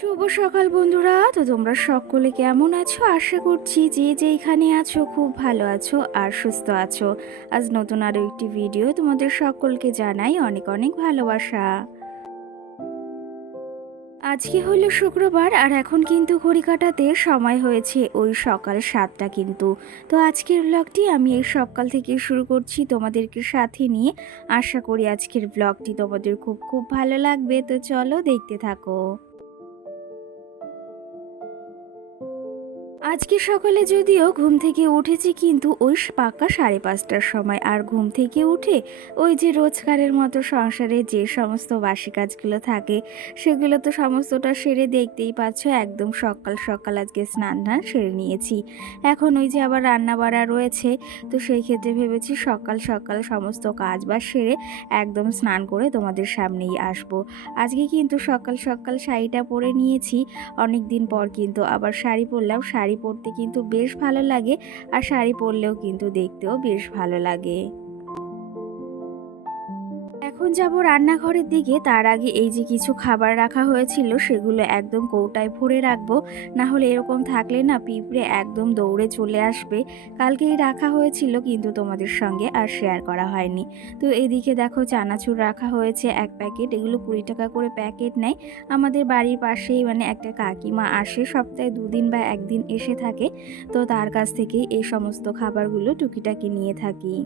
শুভ সকাল বন্ধুরা। তো তোমরা সকলে কেমন আছো? আশা করছি যে যেখানে আছো খুব ভালো আছো আর সুস্থ আছো। আজ নতুন আরও একটি ভিডিও তোমাদের সকলকে জানাই অনেক অনেক ভালোবাসা। আজকে হলো শুক্রবার আর এখন কিন্তু ঘড়ি কাটাতে সময় হয়েছে ওই সকাল 7টা কিন্তু। তো আজকের ব্লগটি আমি এই সকাল থেকে শুরু করছি তোমাদেরকে সাথে নিয়ে। আশা করি আজকের ব্লগটি তোমাদের খুব খুব ভালো লাগবে। তো চলো দেখতে থাকো। আজকে সকালে যদিও ঘুম থেকে উঠেছি কিন্তু ওই পাক্কা 5:30টার সময়। আর ঘুম থেকে উঠে ওই যে রোজকারের মতো সংসারে যে সমস্ত বাসি কাজগুলো থাকে সেগুলো তো সমস্তটা সেরে দেখতেই পাচ্ছ, একদম সকাল সকাল আজকে স্নান টান সেরে নিয়েছি। এখন ওই যে আবার রান্না বাড়া রয়েছে, তো সেই ক্ষেত্রে ভেবেছি সকাল সকাল সমস্ত কাজ বাজ সেরে একদম স্নান করে তোমাদের সামনেই আসবো। আজকে কিন্তু সকাল সকাল শাড়িটা পরে নিয়েছি, অনেক দিন পর কিন্তু আবার শাড়ি পরলাম। শাড়ি পরতে কিন্তু বেশ ভালো লাগে, আর শাড়ি পরলেও কিন্তু দেখতেও বেশ ভালো লাগে। এখন যাব রান্নাঘরের দিকে। তার আগে এই যে কিছু খাবার রাখা হয়েছিল সেগুলো একদম কৌটায় ভরে রাখবো, না হলে এরকম থাকলে না পিঁপড়ে একদম দৌড়ে চলে আসবে। কালকেই রাখা হয়েছিল কিন্তু তোমাদের সঙ্গে আর শেয়ার করা হয়নি। তো এদিকে দেখো চানাচুর রাখা হয়েছে 1 প্যাকেট, এগুলো 20 টাকা করে প্যাকেট নেয়। আমাদের বাড়ির পাশেই মানে একটা কাকিমা আসে, সপ্তাহে 2 দিন বা 1 দিন এসে থাকে। তো তার কাছ থেকেই এই সমস্ত খাবারগুলো টুকিটাকি নিয়ে থাকি।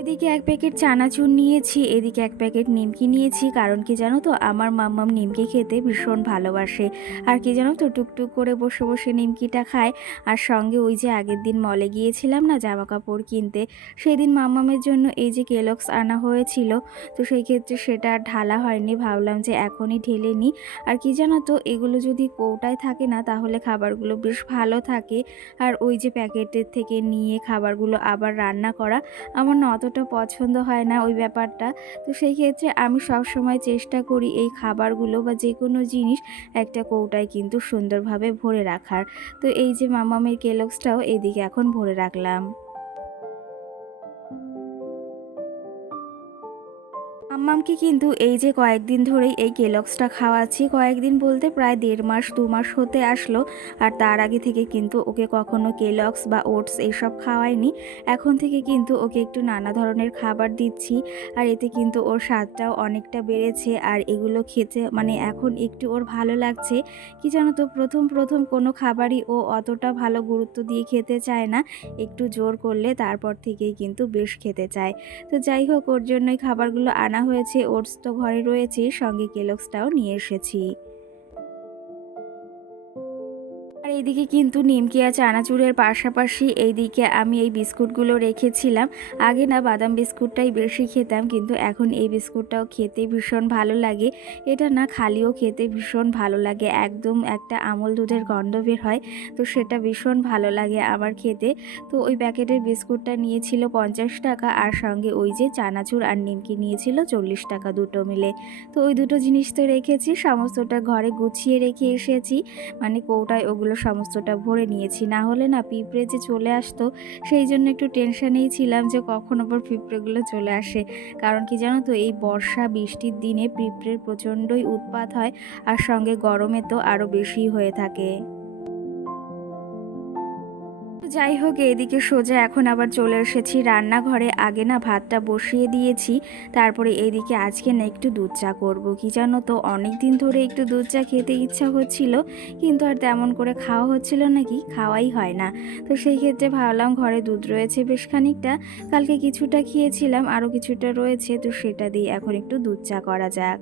এদিকে 1 প্যাকেট চানাচুর নিয়েছি, এদিকে 1 প্যাকেট নিমকি নিয়েছি। কারণ কি জানো তো, আমার মাম্মাম নিমকি খেতে ভীষণ ভালোবাসে। আর কি জানো তো, টুকটুক করে বসে বসে নিমকিটা খায়। আর সঙ্গে ওই যে আগের দিন মলে গিয়েছিলাম না জামা কাপড় কিনতে, সেদিন মাম্মামের জন্য এই যে কেলগস আনা হয়েছিল। তো সেই ক্ষেত্রে সেটা আর ঢালা হয়নি, ভাবলাম যে এখনই ঢেলে নিই। আর কি জানো তো, এগুলো যদি কৌটায় থাকে না তাহলে খাবারগুলো বেশ ভালো থাকে। আর ওই যে প্যাকেটের থেকে নিয়ে খাবারগুলো আবার রান্না করা আমার না অতটা পছন্দ হয় না ওই ব্যাপারটা। তো সেই ক্ষেত্রে আমি সবসময় চেষ্টা করি এই খাবারগুলো বা যে কোনো জিনিস একটা কৌটায় কিন্তু সুন্দরভাবে ভরে রাখার। তো এই যে মামামের কেলগসটাও এদিকে এখন ভরে রাখলাম। মাম্মামকে কিন্তু এই যে কয়েকদিন ধরেই এই কেলগসটা খাওয়াচ্ছি, কয়েকদিন বলতে প্রায় 1.5 মাস 2 মাস হতে আসলো। আর তার আগে থেকে কিন্তু ওকে কখনো কেলগস বা ওটস এইসব খাওয়াইনি। এখন থেকে কিন্তু ওকে একটু নানা ধরনের খাবার দিচ্ছি, আর এতে কিন্তু ওর স্বাদটাও অনেকটা বেড়েছে। আর এগুলো খেতে মানে এখন একটু ওর ভালো লাগছে। কি জানো তো, প্রথম প্রথম কোনো খাবারই ও অতটা ভালো গুরুত্ব দিয়ে খেতে চায় না, একটু জোর করলে তারপর থেকেই কিন্তু বেশ খেতে চায়। তো যাই হোক, ওর জন্যই খাবারগুলো আনা হয়েছে। ওটস তো ঘরে রয়েছে, সঙ্গে কেলগসটাও নিয়ে এসেছি। আর এইদিকে কিন্তু নিমকি আর চানাচুরের পাশাপাশি এইদিকে আমি এই বিস্কুটগুলো রেখেছিলাম। আগে না বাদাম বিস্কুটটাই বেশি খেতাম, কিন্তু এখন এই বিস্কুটটাও খেতে ভীষণ ভালো লাগে। এটা না খালিও খেতে ভীষণ ভালো লাগে, একদম একটা আমল দুধের গন্ধ বের হয়। তো সেটা ভীষণ ভালো লাগে আমার খেতে। তো ওই প্যাকেটের বিস্কুটটা নিয়েছিল 50 টাকা, আর সঙ্গে ওই যে চানাচুর আর নিমকি নিয়েছিল 40 টাকা, দুটো মিলে। তো ওই দুটো জিনিস তো রেখেছি, সমস্তটা ঘরে গুছিয়ে রেখে এসেছি। মানে কৌটায় ওগুলো সমস্তটা ভরে নিয়েছি, না হলে না পিঁপড়ে যে চলে আসতো সেই জন্য একটু টেনশনেই ছিলাম যে কখন আবার পিঁপড়েগুলো চলে আসে। কারণ কি জানো তো, এই বর্ষা বৃষ্টির দিনে পিঁপড়ের প্রচণ্ডই উৎপাত হয়, আর সঙ্গে গরমে তো আরও বেশি হয়ে থাকে। যাই হোক, এদিকে সোজা এখন আবার চলে এসেছি রান্নাঘরে। আগে না ভাতটা বসিয়ে দিয়েছি, তারপরে এইদিকে আজকে না একটু দুধ চা করবো। কি জানো তো, অনেক দিন ধরে একটু দুধ চা খেতে ইচ্ছা হচ্ছিল, কিন্তু আর তেমন করে খাওয়া হচ্ছিল নাকি, খাওয়াই হয় না। তো সেই ক্ষেত্রে ভাবলাম ঘরে দুধ রয়েছে বেশ খানিকটা, কালকে কিছুটা খেয়েছিলাম, আরও কিছুটা রয়েছে, তো সেটা দিয়ে এখন একটু দুধ চা করা যাক।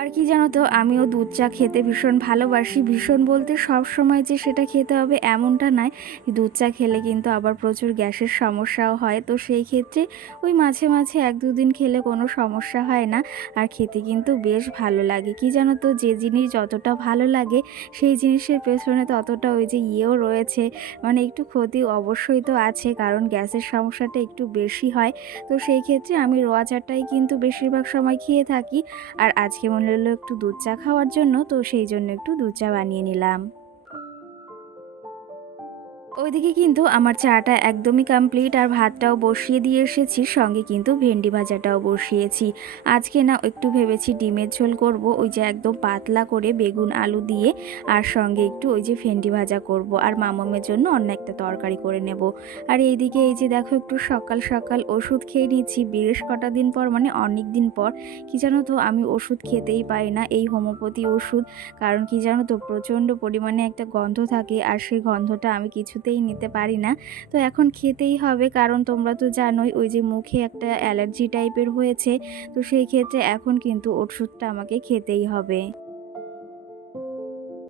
আর কি জানো তো, আমিও দুধ চা খেতে ভীষণ ভালোবাসি। ভীষণ বলতে সব সময় যে সেটা খেতে হবে এমনটা নয়। দুধ চা খেলে কিন্তু আবার প্রচুর গ্যাসের সমস্যাও হয়, তো সেই ক্ষেত্রে ওই মাঝে মাঝে 1-2 দিন খেলে কোনো সমস্যা হয় না। আর খেতে কিন্তু বেশ ভালো লাগে। কি জানো তো, যে জিনিস যতটা ভালো লাগে সেই জিনিসের পেছনে ততটা ওই যে ইয়েও রয়েছে, মানে একটু ক্ষতি অবশ্যই তো আছে, কারণ গ্যাসের সমস্যাটা একটু বেশি হয়। তো সেই ক্ষেত্রে আমি রোয়া চাটাই কিন্তু বেশিরভাগ সময় খেয়ে থাকি। আর আজকে মনে হলো একটু দুধ চা খাওয়ার জন্য, তো সেই জন্য একটু দুধ চা বানিয়ে নিলাম। ওইদিকে কিন্তু আমার চাটা একদমই কমপ্লিট, আর ভাতটাও বসিয়ে দিয়ে এসেছি, সঙ্গে কিন্তু ভেন্ডি ভাজাটাও বসিয়েছি। আজকে না একটু ভেবেছি ডিমের ঝোল করব, ওই যে একদম পাতলা করে বেগুন আলু দিয়ে, আর সঙ্গে একটু ওই যে ভেন্ডি ভাজা করব, আর মামামের জন্য অন্য একটা তরকারি করে নেব। আর এইদিকে এই যে দেখো একটু সকাল সকাল ওষুধ খেয়ে নিচ্ছি, বেশ কটা দিন পর, মানে অনেক দিন পর। কি জানো তো, আমি ওষুধ খেতেই পারি না, এই হোমিওপ্যাথি ওষুধ। কারণ কি জানো তো, প্রচণ্ড পরিমাণে একটা গন্ধ থাকে, আর সেই গন্ধটা আমি কিছুতেই নিতে পারি না। তো এখন খেতেই হবে, কারণ তোমরা তো জানোই ওই যে মুখে একটা অ্যালার্জি টাইপের হয়েছে। তো সেই ক্ষেত্রে এখন কিন্তু ওষুধটা আমাকে খেতেই হবে।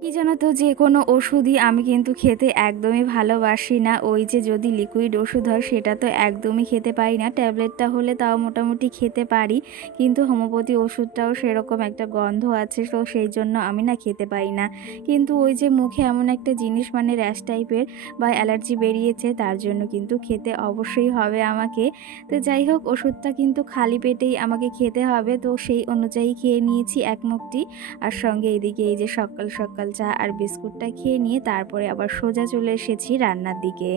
কি জানো তো, যে কোনো ওষুধই আমি কিন্তু খেতে একদমই ভালোবাসি না। ওই যে যদি লিকুইড ওষুধ হয় সেটা তো একদমই খেতে পারি না, ট্যাবলেটটা হলে তাও মোটামুটি খেতে পারি। কিন্তু হোমিওপ্যাথি ওষুধটাও সেরকম একটা গন্ধ আছে, তো সেই জন্য আমি না খেতে পারি না। কিন্তু ওই যে মুখে এমন একটা জিনিস, মানে র্যাশ টাইপের বা অ্যালার্জি বেরিয়েছে, তার জন্য কিন্তু খেতে অবশ্যই হবে আমাকে। তো যাই হোক, ওষুধটা কিন্তু খালি পেটেই আমাকে খেতে হবে, তো সেই অনুযায়ী খেয়ে নিয়েছি এক মুঠি। আর সঙ্গে এদিকে এই যে সকাল সকাল চা আর বিস্কুটটা খেয়ে নিয়ে তারপরে আবার সোজা চলে এসেছি রান্নার দিকে।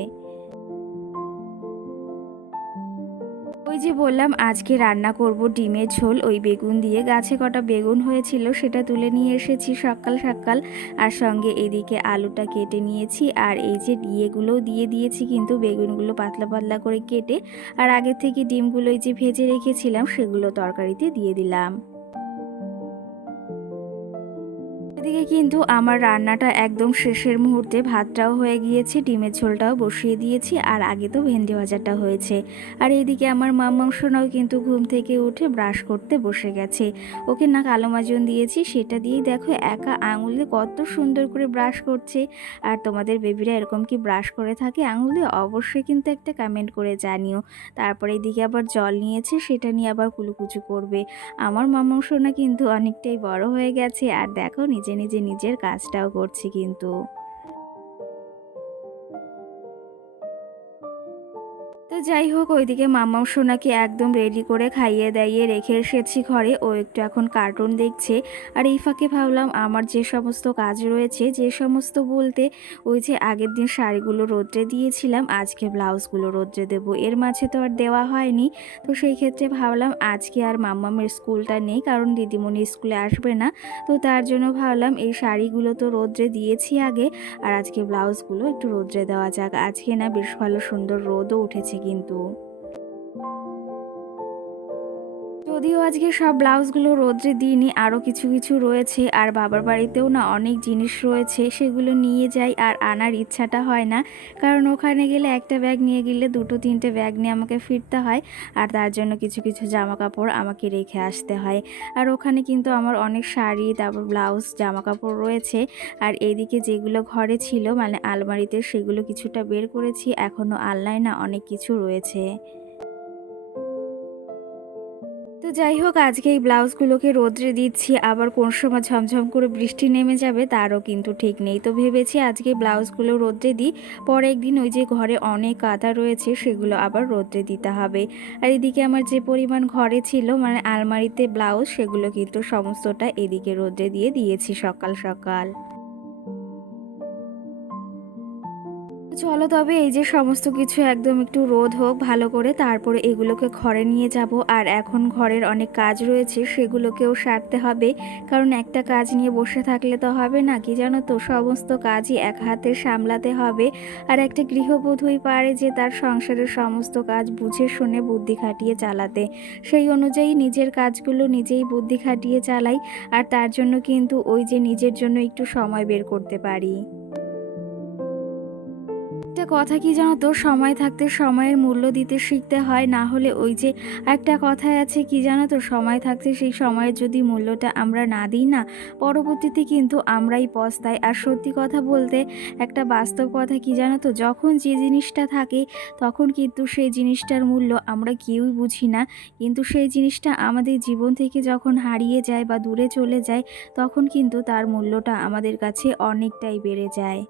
ওই যে বললাম আজকে রান্না করব ডিমের ঝোল, ওই বেগুন দিয়ে গাছে কটা বেগুন হয়েছিল সেটা তুলে নিয়ে এসেছি সকাল সকাল। আর সঙ্গে এদিকে আলুটা কেটে নিয়েছি, আর এই যে ইয়েগুলো দিয়ে দিয়েছি কিন্তু, বেগুনগুলো পাতলা পাতলা করে কেটে। আর আগে থেকে ডিমগুলো এই যে ভেজে রেখেছিলাম সেগুলো তরকারিতে দিয়ে দিলাম। এদিকে কিন্তু আমার রান্নাটা একদম শেষের মুহূর্তে, ভাতটাও হয়ে গিয়েছে, ডিমের ঝোলটাও বসিয়ে দিয়েছি, আর আগে তো ভেন্ডি ভাজাটা হয়েছে। আর এইদিকে আমার মাম্মাম সোনাও কিন্তু ঘুম থেকে উঠে ব্রাশ করতে বসে গেছে। ওকে না কালো মাজন দিয়েছি, সেটা দিয়েই দেখো একা আঙুল দিয়ে কত সুন্দর করে ব্রাশ করছে। আর তোমাদের বেবিরা এরকম কি ব্রাশ করে থাকে আঙুল দিয়ে? অবশ্যই কিন্তু একটা কমেন্ট করে জানিও। তারপরে এদিকে আবার জল নিয়েছে, সেটা নিয়ে আবার কুলুকুচু করবে। আমার মামাও সোনা কিন্তু অনেকটাই বড় হয়ে গেছে, আর দেখো নিজে নিজে নিজের কাজটাও করছে কিন্তু। তো যাই হোক, ওইদিকে মামাও সোনাকে একদম রেডি করে খাইয়ে দাইয়ে রেখে এসেছি ঘরে, ও একটু এখন কার্টুন দেখছে। আর এই ফাঁকে ভাবলাম আমার যে সমস্ত কাজ রয়েছে, যে সমস্ত বলতে ওই যে আগের দিন শাড়িগুলো রোদ্রে দিয়েছিলাম, আজকে ব্লাউজগুলো রোদ্রে দেব, এর মাঝে তো আর দেওয়া হয়নি। তো সেই ক্ষেত্রে ভাবলাম আজকে আর মাম্মামের স্কুলটা নেই, কারণ দিদিমণি স্কুলে আসবে না। তো তার জন্য ভাবলাম এই শাড়িগুলো তো রোদ্রে দিয়েছি আগে, আর আজকে ব্লাউজগুলো একটু রোদ্রে দেওয়া যাক। আজকে না বেশ ভালো সুন্দর রোদও উঠেছে কিন্তু। যদিও আজকে সব ব্লাউজগুলো রোদ্রে দিইনি, আরও কিছু কিছু রয়েছে, আর বাবার বাড়িতেও না অনেক জিনিস রয়েছে, সেগুলো নিয়ে যাই, আর আনার ইচ্ছাটা হয় না। কারণ ওখানে গেলে একটা ব্যাগ নিয়ে গেলে 2-3টে ব্যাগ নিয়ে আমাকে ফিরতে হয়, আর তার জন্য কিছু কিছু জামা কাপড় আমাকে রেখে আসতে হয়। আর ওখানে কিন্তু আমার অনেক শাড়ি, তারপর ব্লাউজ, জামা কাপড় রয়েছে। আর এইদিকে যেগুলো ঘরে ছিল, মানে আলমারিতে, সেগুলো কিছুটা বের করেছি, এখনও আলনায় না অনেক কিছু রয়েছে। তো যাই হোক, আজকে এই ব্লাউজগুলোকে রোদ্রে দিচ্ছি, আবার কোন সময় ঝমঝম করে বৃষ্টি নেমে যাবে তারও কিন্তু ঠিক নেই। তো ভেবেছি আজকে ব্লাউজগুলো রোদ্রে দিই, পরে একদিন ওই যে ঘরে অনেক কাঁথা রয়েছে সেগুলো আবার রোদ্রে দিতে হবে। আর এদিকে আমার যে পরিমাণ ঘরে ছিল, মানে আলমারিতে ব্লাউজ, সেগুলো কিন্তু সমস্তটা এদিকে রোদ্রে দিয়ে দিয়েছি সকাল সকাল। চলো তবে এই যে সমস্ত কিছু একদম একটু রোদ হোক ভালো করে, তারপরে এগুলোকে ঘরে নিয়ে যাব। আর এখন ঘরের অনেক কাজ রয়েছে, সেগুলোকেও সারতে হবে, কারণ একটা কাজ নিয়ে বসে থাকলে তো হবে না। কি জানো তো, সমস্ত কাজই এক হাতে সামলাতে হবে। আর একটা গৃহবধূই পারে যে তার সংসারের সমস্ত কাজ বুঝে শুনে বুদ্ধি খাটিয়ে চালাতে। সেই অনুযায়ী নিজের কাজগুলো নিজেই বুদ্ধি খাটিয়ে চালাই, আর তার জন্য কিন্তু ওই যে নিজের জন্য একটু সময় বের করতে পারি। একটা কথা কি জানো তো, সময় থাকতে সময়ের মূল্য দিতে শিখতে হয়, না হলে ওই যে একটা কথায় আছে কি জানো তো, সময় থাকতে সেই সময়ের যদি মূল্যটা আমরা না দিই না, পরবর্তীতে কিন্তু আমরাই পস্তাই। আর সত্যি কথা বলতে একটা বাস্তব কথা কি জানো তো, যখন যে জিনিসটা থাকে তখন কিন্তু সেই জিনিসটার মূল্য আমরা কেউই বুঝি না, কিন্তু সেই জিনিসটা আমাদের জীবন থেকে যখন হারিয়ে যায় বা দূরে চলে যায়, তখন কিন্তু তার মূল্যটা আমাদের কাছে অনেকটাই বেড়ে যায়।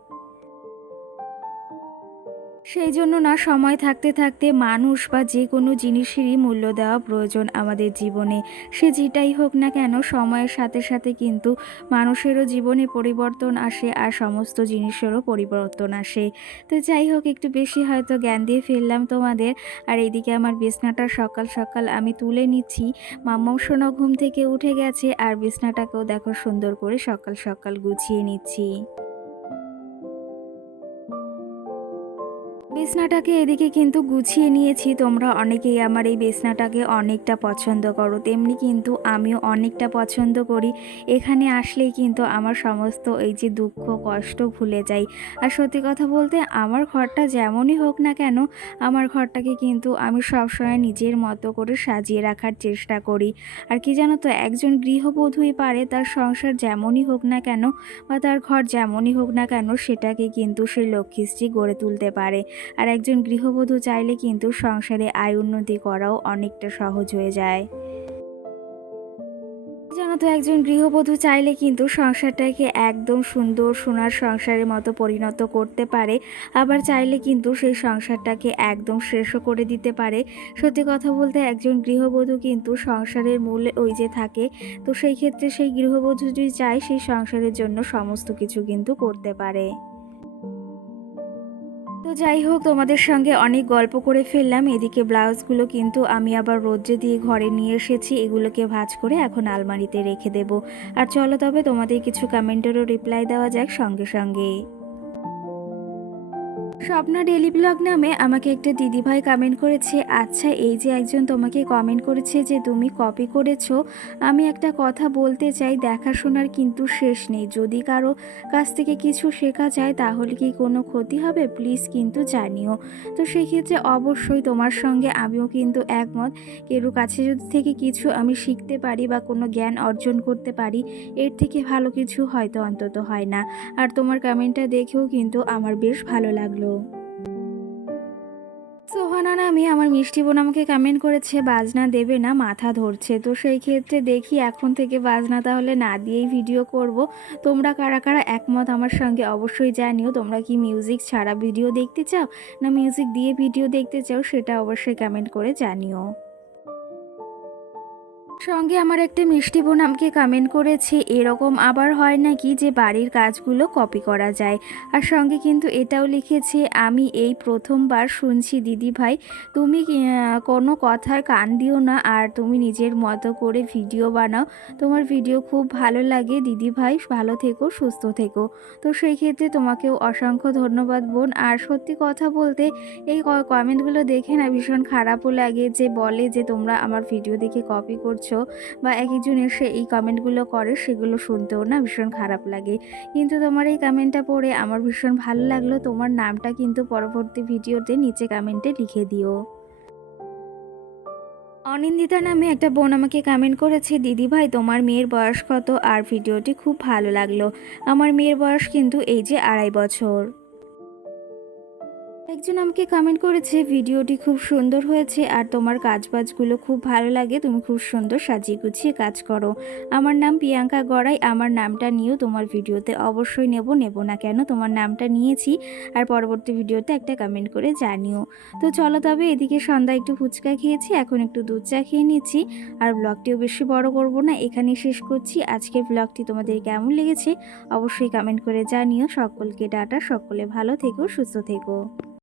সেই জন্য না, সময় থাকতে থাকতে মানুষ বা যে কোনো জিনিসেরই মূল্য দেওয়া প্রয়োজন আমাদের জীবনে। সে যেটাই হোক না কেন, সময়ের সাথে সাথে কিন্তু মানুষেরও জীবনে পরিবর্তন আসে আর সমস্ত জিনিসেরও পরিবর্তন আসে। তো যাই হোক, একটু বেশি হয়তো জ্ঞান দিয়ে ফেললাম তোমাদের। আর এইদিকে আমার বিছনাটা সকাল সকাল আমি তুলে নিচ্ছি। মাম্মাম সোনা ঘুম থেকে উঠে গেছে আর বিছনাটাকেও দেখো সুন্দর করে সকাল সকাল গুছিয়ে নিচ্ছি। বিছনাটাকে এদিকে কিন্তু গুছিয়ে নিয়েছি। তোমরা অনেকেই আমার এই বিছনাটাকে অনেকটা পছন্দ করো, তেমনি কিন্তু আমিও অনেকটা পছন্দ করি। এখানে আসলেই কিন্তু আমার সমস্ত এই যে দুঃখ কষ্ট ভুলে যাই। আর সত্যি কথা বলতে আমার ঘরটা যেমনই হোক না কেন, আমার ঘরটাকে কিন্তু আমি সবসময় নিজের মতো করে সাজিয়ে রাখার চেষ্টা করি। আর কি জানো তো, একজন গৃহবধূই পারে তার সংসার যেমনই হোক না কেন বা তার ঘর যেমনই হোক না কেন, সেটাকে কিন্তু সে লক্ষ্মীশ্রী গড়ে তুলতে পারে। আর একজন গৃহবধূ চাইলে কিন্তু সংসারে আয় উন্নতি করাও অনেকটা সহজ হয়ে যায়। জানো তো, একজন গৃহবধূ চাইলে কিন্তু সংসারটাকে একদম সুন্দর সোনার সংসারের মতো পরিণত করতে পারে, আবার চাইলে কিন্তু সেই সংসারটাকে একদম শেষও করে দিতে পারে। সত্যি কথা বলতে একজন গৃহবধূ কিন্তু সংসারের মূল ওই যে থাকে, তো সেই ক্ষেত্রে সেই গৃহবধূ যদি চায় সেই সংসারের জন্য সমস্ত কিছু কিন্তু করতে পারে। তো যাই হোক, তোমাদের সঙ্গে অনেক গল্প করে ফেললাম। এদিকে ব্লাউজগুলো কিন্তু আমি আবার রোদ্রে দিয়ে ঘরে নিয়ে এসেছি, এগুলোকে ভাঁজ করে এখন আলমারিতে রেখে দেব। আর চলো তবে তোমাদের কিছু কমেন্টেরও রিপ্লাই দেওয়া যাক সঙ্গে সঙ্গে। স্বপ্না ডেলি ব্লগ নামে আমাকে একটা দিদিভাই কমেন্ট করেছে, আচ্ছা এই যে একজন তোমাকে কমেন্ট করেছে যে তুমি কপি করেছো, আমি একটা কথা বলতে চাই, দেখাশোনার কিন্তু শেষ নেই। যদি কারো কাছ থেকে কিছু শেখা যায় তাহলে কি কোনো ক্ষতি হবে, প্লিজ কিন্তু জানিও। তো সেক্ষেত্রে অবশ্যই তোমার সঙ্গে আমিও কিন্তু একমত। কেরো কাছে যদি থেকে কিছু আমি শিখতে পারি বা কোনো জ্ঞান অর্জন করতে পারি, এর থেকে ভালো কিছু হয়তো অন্তত হয় না। আর তোমার কমেন্টটা দেখেও কিন্তু আমার বেশ ভালো লাগলো। সোহানা নামে আমার মিষ্টি বোন আমাকে কমেন্ট করেছে, বাজনা দেবে না, মাথা ধরছে। তো সেই ক্ষেত্রে দেখি এখন থেকে বাজনা তাহলে না দিয়েই ভিডিও করব। তোমরা কারা কারা একমত আমার সঙ্গে অবশ্যই জানিও। তোমরা কি মিউজিক ছাড়া ভিডিও দেখতে চাও না মিউজিক দিয়ে ভিডিও দেখতে চাও, সেটা অবশ্যই কমেন্ট করে জানিও। সঙ্গে আমার একটা মিষ্টি বোন আমাকে কমেন্ট করেছে, এরকম আবার হয় নাকি যে বাড়ির কাজগুলো কপি করা যায়। আর সঙ্গে কিন্তু এটাও লিখেছে, আমি এই প্রথমবার শুনছি দিদি ভাই, তুমি কোনো কথার কান দিও না আর তুমি নিজের মতো করে ভিডিও বানাও, তোমার ভিডিও খুব ভালো লাগে দিদি ভাই, ভালো থেকো সুস্থ থেকো। তো সেই ক্ষেত্রে তোমাকেও অসংখ্য ধন্যবাদ বোন। আর সত্যি কথা বলতে এই কমেন্টগুলো দেখে না ভীষণ খারাপও লাগে, যে বলে যে তোমরা আমার ভিডিও দেখে কপি করছো, বা এক একজন এসে এই কমেন্টগুলো করে, সেগুলো শুনতেও না ভীষণ খারাপ লাগে। কিন্তু তোমার এই কমেন্টটা পড়ে আমার ভীষণ ভালো লাগলো। তোমার নামটা কিন্তু পরবর্তী ভিডিওতে নিচে কমেন্টে লিখে দিও। অনিন্দিতা নামে একটা বোন আমাকে কমেন্ট করেছে, দিদি ভাই তোমার মেয়ের বয়স কত, আর ভিডিওটি খুব ভালো লাগলো। আমার মেয়ের বয়স কিন্তু এই যে 2.5 বছর। একজন আমাকে কমেন্ট করেছে, ভিডিওটি খুব সুন্দর হয়েছে আর তোমার কাজবাজগুলো খুব ভালো লাগে, তুমি খুব সুন্দর সাজিয়ে গুছিয়ে কাজ করো। আমার নাম প্রিয়াঙ্কা গড়াই, আমার নামটা নিয়েও তোমার ভিডিওতে অবশ্যই নেব না কেন, তোমার নামটা নিয়েছি। আর পরবর্তী ভিডিওতে একটা কমেন্ট করে জানিও। তো চলো তবে, এদিকে সন্ধ্যা একটু ফুচকা খেয়েছি, এখন একটু দুধ চা খেয়ে নিচ্ছি। আর ব্লগটিও বেশি বড় করব না, এখানেই শেষ করছি। আজকের ব্লগটি তোমাদের কেমন লেগেছে অবশ্যই কমেন্ট করে জানিও। সকলকে টাটা, সকলে ভালো থেকো সুস্থ থেকো।